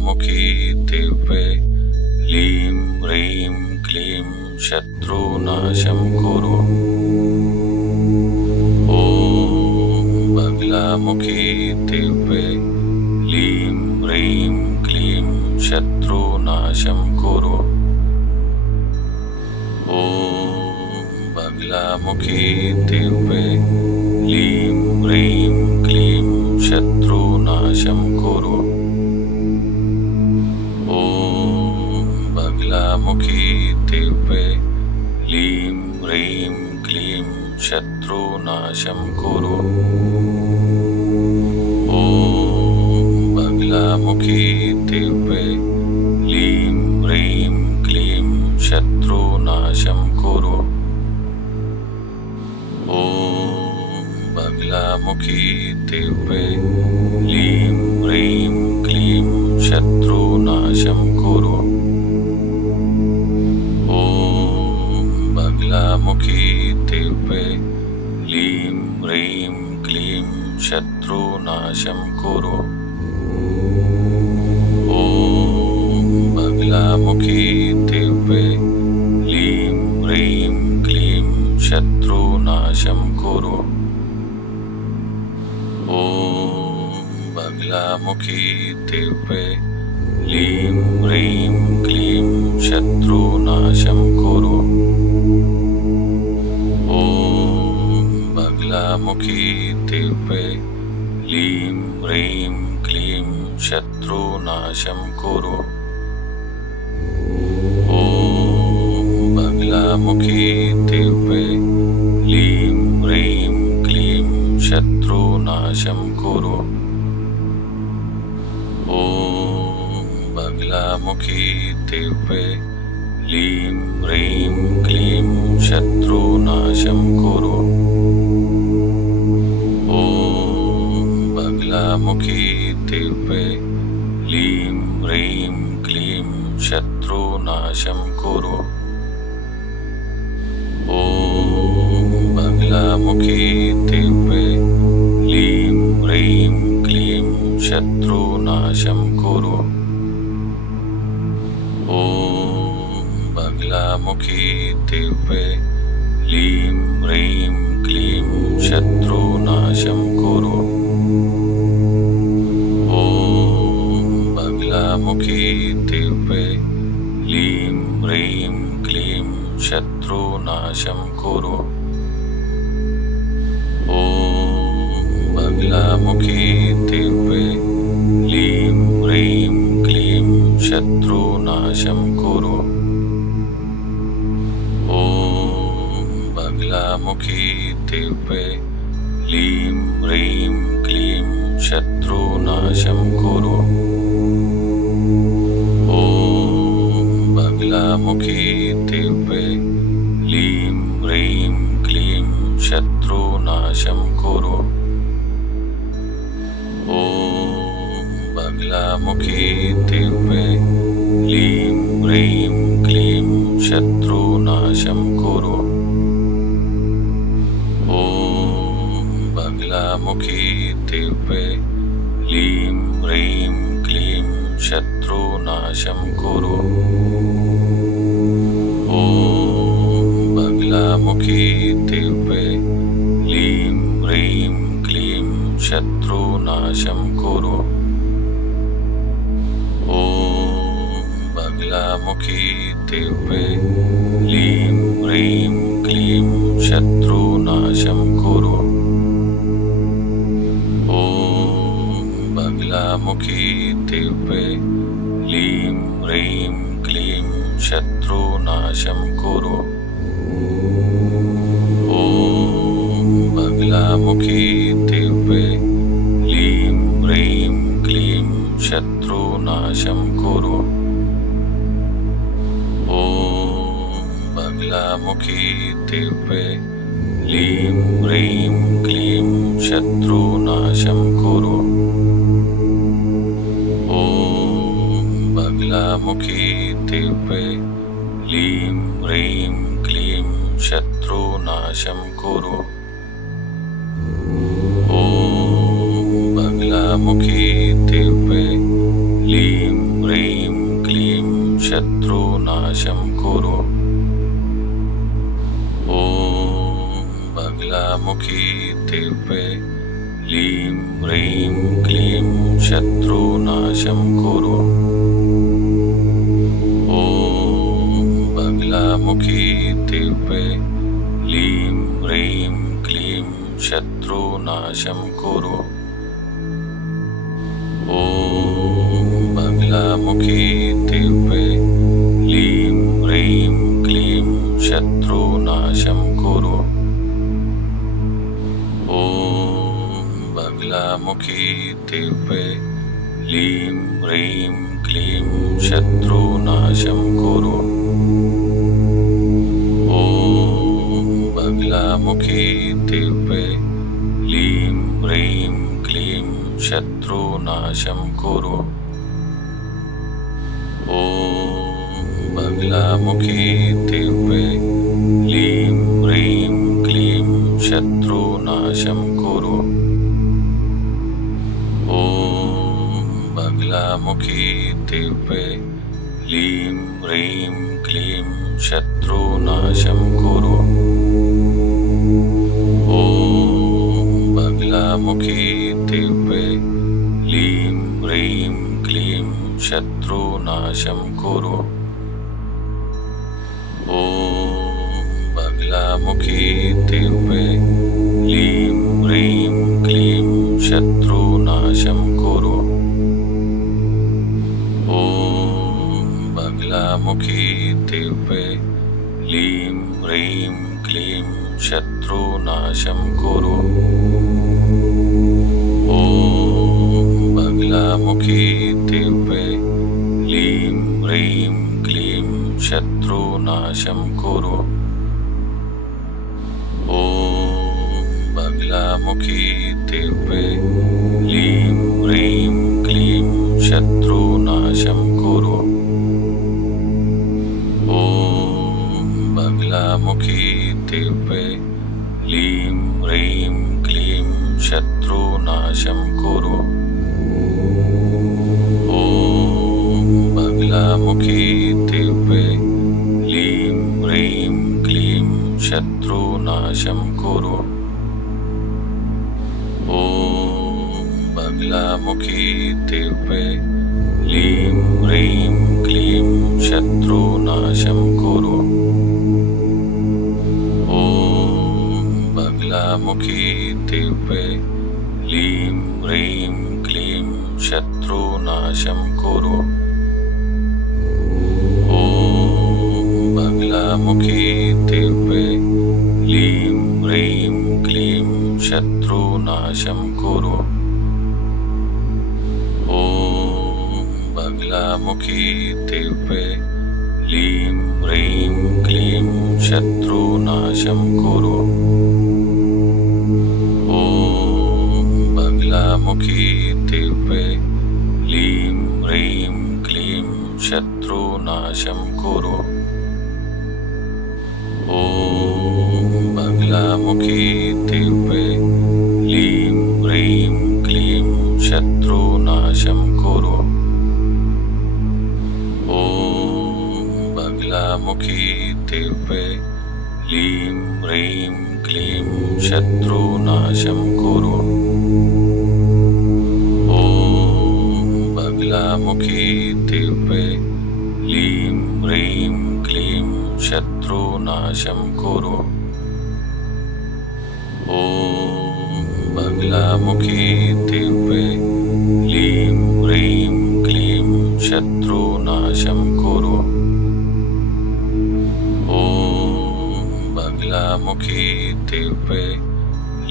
बगलामुखी दिव्ये लीं ह्रीं क्लीं शत्रुनाशं कुरु। ॐ बगलामुखी दिव्ये लीं ह्रीं क्लीं शत्रुनाशं कुरु। ॐ बगलामुखी दिव्ये लीं ह्रीं क्लीं शत्रुनाशं कुरु। ॐ बगलामुखी दिव्ये लीं ह्रीं क्लीं शत्रुनाशं कुरु। ॐ बगलामुखी दिव्ये लीं ह्रीं क्लीं शत्रुनाशं कुरु। ॐ बगलामुखी दिव्ये लीं ह्रीं क्लीं शत्रुनाशं कुरु। ॐ बगलामुखी दिव्ये लीं ह्रीं क्लीं शत्रुनाशं कुरु। ॐ बगलामुखी दिव्ये लीं ह्रीं क्लीं शत्रुनाशं कुरु। ॐ बगलामुखी दिव्ये लीं ह्रीं क्लीं शत्रुनाशं कुरु। ॐ बगलामुखी दिव्ये लीं ह्रीं क्लीं शत्रुनाशं कुरु। ॐ बगलामुखी दिव्ये लीं ह्रीं क्लीं शत्रुनाशं कुरु। ॐ बगलामुखी दिव्ये लीं ह्रीं क्लीं शत्रुनाशं कुरु। ॐ बगलामुखी दिव्ये लीं ह्रीं क्लीं शत्रुनाशं कुरु। ॐ बगलामुखी दिव्ये लीं ह्रीं क्लीं शत्रुनाशं कुरु। ॐ बगलामुखी दिव्ये लीं ह्रीं क्लीं शत्रुनाशं कुरु। ॐ बगलामुखी दिव्ये लीं ह्रीं क्लीं शत्रुनाशं कुरु। ॐ बगलामुखी दिव्ये लीं ह्रीं क्लीं शत्रुनाशं कुरु। ॐ बगलामुखी दिव्ये लीं ह्रीं क्लीं शत्रुनाशं कुरु। ॐ बगलामुखी दिव्ये लीं ह्रीं क्लीं शत्रुनाशं कुरु। ॐ बगलामुखी दिव्ये लीं ह्रीं क्लीं शत्रुनाशं कुरु। ॐ बगलामुखी दिव्ये लीं ह्रीं क्लीं शत्रुनाशं कुरु। ॐ बगलामुखी दिव्ये लीं ह्रीं क्लीं शत्रुनाशं कुरु। ॐ बगलामुखी दिव्ये लीं ह्रीं क्लीं शत्रुनाशं कुरु। ॐ बगलामुखी दिव्ये लीं ह्रीं क्लीं शत्रुनाशं कुरु। ॐ बगलामुखी दिव्ये लीं ह्रीं क्लीं शत्रुनाशं कुरु। ॐ बगलामुखी दिव्ये लीं ह्रीं क्लीं शत्रुनाशं कुरु। ॐ बगलामुखी दिव्ये लीं ह्रीं क्लीं शत्रुनाशं कुरु। ॐ बगलामुखी दिव्ये लीं शत्रुनाशं कुरु। ॐ बगलामुखी दिव्ये लीं ह्रीं क्लीं शत्रुनाशं कुरु। ॐ बगलामुखी दिव्ये लीं ह्रीं क्लीं शत्रुनाशं कुरु। ॐ बगलामुखी दिव्ये लीं ह्रीं क्लीं शत्रुनाशं कुरु। ॐ बगलामुखी दिव्ये लीं ह्रीं क्लीं शत्रुनाशं कुरु। ॐ बगलामुखी दिव्ये लीं ह्रीं क्लीं शत्रुनाशं कुरु। ॐ बगलामुखी दिव्ये लीं ह्रीं क्लीं शत्रुनाशं कुरु। ॐ बगलामुखी दिव्ये लीं ह्रीं क्लीं शत्रुनाशं कुरु। ॐ बगलामुखी दिव्ये लीं ह्रीं क्लीं शत्रुनाशं कुरु। ॐ बगलामुखी दिव्ये लीं ह्रीं क्लीं शत्रुनाशं कुरु। ॐ बगलामुखी दिव्ये लीं ह्रीं क्लीं शत्रुनाशं कुरु। ॐ बगलामुखी दिव्ये लीं ह्रीं क्लीं शत्रुनाशं कुरु। ॐ बगलामुखी दिव्ये लीं ह्रीं क्लीं शत्रुनाशं कुरु। ॐ बगलामुखी दिव्ये लीं ह्रीं क्लीं शत्रुनाशं कुरु। ॐ बगलामुखी दिव्ये लीं ह्रीं क्लीं शत्रुनाशं कुरु। ॐ बगलामुखी दिव्ये लीं ह्रीं क्लीं शत्रुनाशं कुरु। ॐ बगलामुखी दिव्ये लीं ह्रीं क्लीं शत्रुनाशं कुरु। ॐ बगलामुखी दिव्ये लीं ह्रीं क्लीं शत्रुनाशं कुरु। ॐ बगलामुखी दिव्ये लीं ह्रीं क्लीं शत्रुनाशं कुरु। ॐ बगलामुखी दिव्ये लीं ह्रीं क्लीं शत्रुनाशं कुरु। ॐ बगलामुखी दिव्ये लीं ह्रीं क्लीं शत्रुनाशं कुरु। ॐ बगलामुखी दिव्ये लीं ह्रीं क्लीं शत्रुनाशं कुरु। ॐ बगलामुखी दिव्ये लीं ह्रीं क्लीं शत्रुनाशं कुरु। ॐ बगलामुखी दिव्ये लीं ह्रीं क्लीं शत्रुनाशं कुरु। ॐ बगलामुखी दिव्ये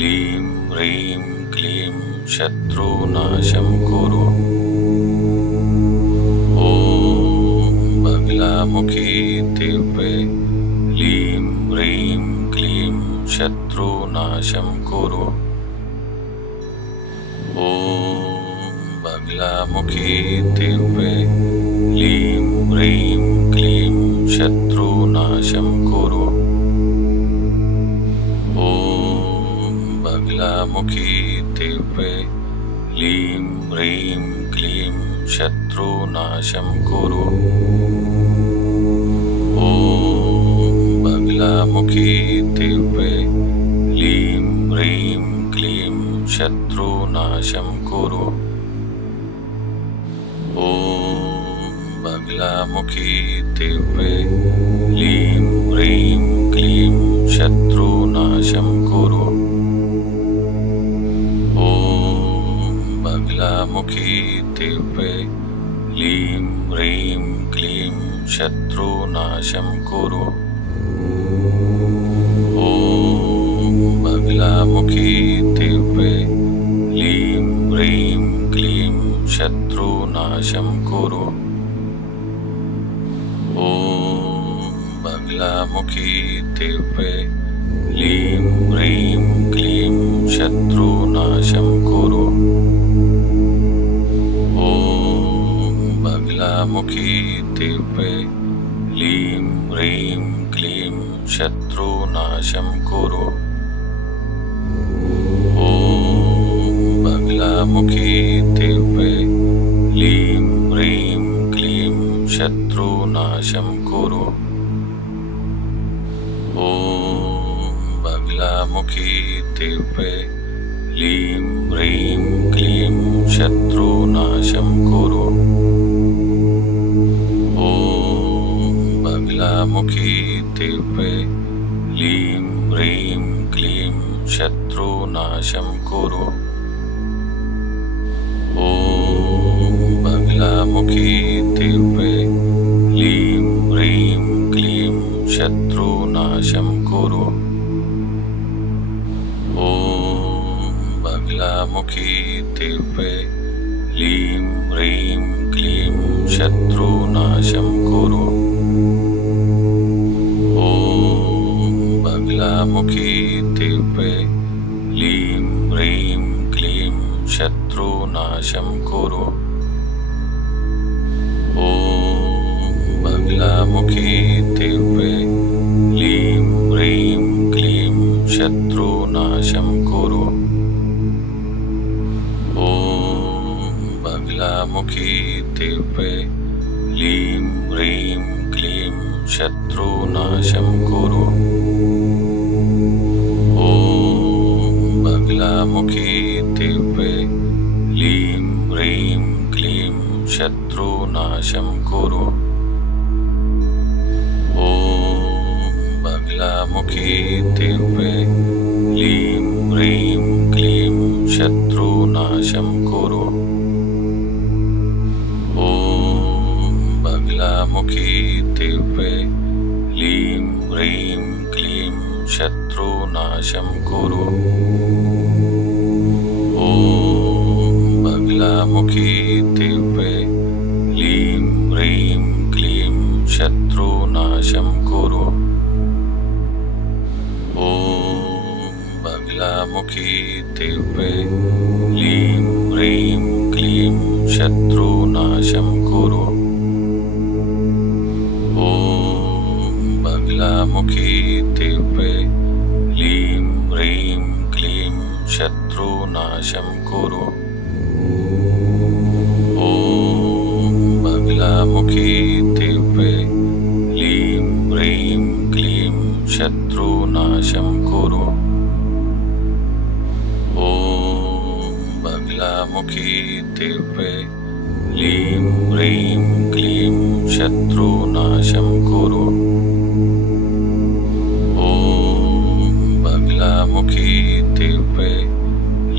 लीं ह्रीं क्लीं शत्रुनाशं कुरु। ॐ बगलामुखी दिव्ये लीं ह्रीं क्लीं शत्रुनाशं कुरु। ॐ बगलामुखी दिव्ये लीं ह्रीं क्लीं शत्रुनाशं कुरु। ॐ बगलामुखी दिव्ये लीं ह्रीं क्लीं शत्रुनाशं कुरु। बगलामुखी दिव्ये लीं ह्रीं क्लीं शत्रुनाशं कुरु। ॐ बगलामुखी दिव्ये लीं ह्रीं क्लीं शत्रुनाशं कुरु। ॐ बगलामुखी दिव्ये लीं ह्रीं क्लीं शत्रुनाशं कुरु। ॐ बगलामुखी दिव्ये लीं ह्रीं क्लीं शत्रुनाशं कुरु। ॐ बगलामुखी दिव्ये लीं ह्रीं क्लीं शत्रुनाशं कुरु। ॐ बगलामुखी दिव्ये लीं ह्रीं क्लीं शत्रुनाशं कुरु। ॐ बगलामुखी दिव्ये लीं ह्रीं क्लीं शत्रुनाशं कुरु। ॐ बगलामुखी दिव्ये लीं ह्रीं क्लीं शत्रुनाशं कुरु। ॐ बगलामुखी दिव्ये लीं ह्रीं क्लीं शत्रुनाशं कुरु। ॐ बगलामुखी दिव्ये लीं ह्रीं क्लीं शत्रुनाशं कुरु। ॐ बगलामुखी दिव्ये लीं ह्रीं क्लीं शत्रुनाशं कुरु। ॐ बगलामुखी दिव्ये लीं ह्रीं क्लीं शत्रुनाशं कुरु। ॐ बगलामुखी दिव्ये लीं ह्रीं क्लीं शत्रुनाशं कुरु। ॐ बगलामुखी दिव्ये लीं ह्रीं क्लीं शत्रुनाशं कुरु। ॐ बगलामुखी दिव्ये लीं ह्रीं क्लीं शत्रुनाशं कुरु। ॐ बगलामुखी दिव्ये लीं ह्रीं क्लीं शत्रुनाशं कुरु। ॐ बगलामुखी दिव्ये लीं ह्रीं क्लीं शत्रुनाशं कुरु। ॐ बगलामुखी दिव्ये लीं ह्रीं क्लीं शत्रुनाशं कुरु। ॐ बगलामुखी दिव्ये लीं ह्रीं क्लीं शत्रुनाशं कुरु। ॐ बगलामुखी दिव्ये लीं ह्रीं क्लीं शत्रुनाशं कुरु। ॐ बगलामुखी दिव्ये लीं ह्रीं क्लीं शत्रुनाशं कुरु। ॐ बगलामुखी दिव्ये लीं ह्रीं क्लीं शत्रुनाशं कुरु। ॐ बगलामुखी दिव्ये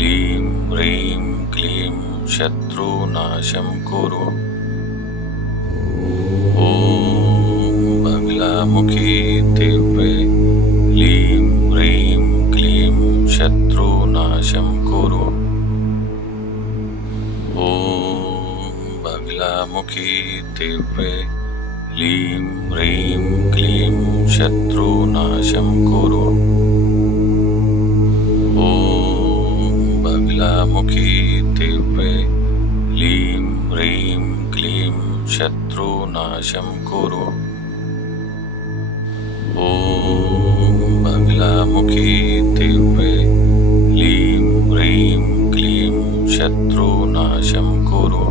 लीं ह्रीं क्लीं शत्रुनाशं कुरु। ॐ बगलामुखी दिव्ये लीं ह्रीं क्लीं शत्रुनाशं कुरु। ॐ बगलामुखी दिव्ये लीं ह्रीं क्लीं शत्रुनाशं कुरु। ॐ बगलामुखी दिव्ये लीं ह्रीं क्लीं शत्रुनाशं कुरु। ॐ बगलामुखी दिव्ये लीं ह्रीं क्लीं शत्रुनाशं कुरु।